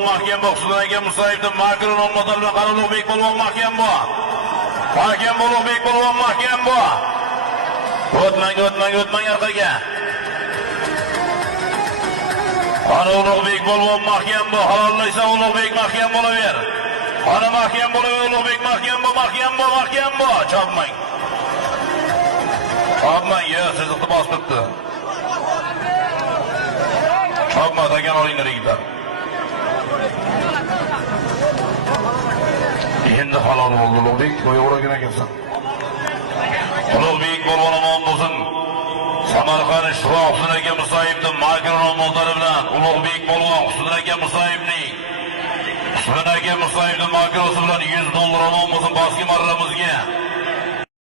polvon mahkam bu. Husn aka Musaevdan Makron olmadan bilan Ulug'bek polvon mahkam bu. Mahkam Ulug'bek polvon mahkam bu. O'tmang orqaga. Ana Ulug'bek polvon mahkam bu. Halollaysa Ulug'bek mahkam bo'laver. Ana mahkam bo'laver Ulug'bek mahkam bu. Chopmang. Chopmang, ya, sizni bosibdi. Chopma degan olinglar yigitlar. Endi halol bo'ldi Ulug'bek, qo'yavergan ekansan. Ulug'bek polvon omon bo'lsin. Samarqand Shiro Husn aka Musaevdan Makron olmoqlari bilan Ulug'bek polvon Husn aka Musaevning Husn aka Musaevdan Makron bilan $100 omon bo'lsin bosqi marramizga.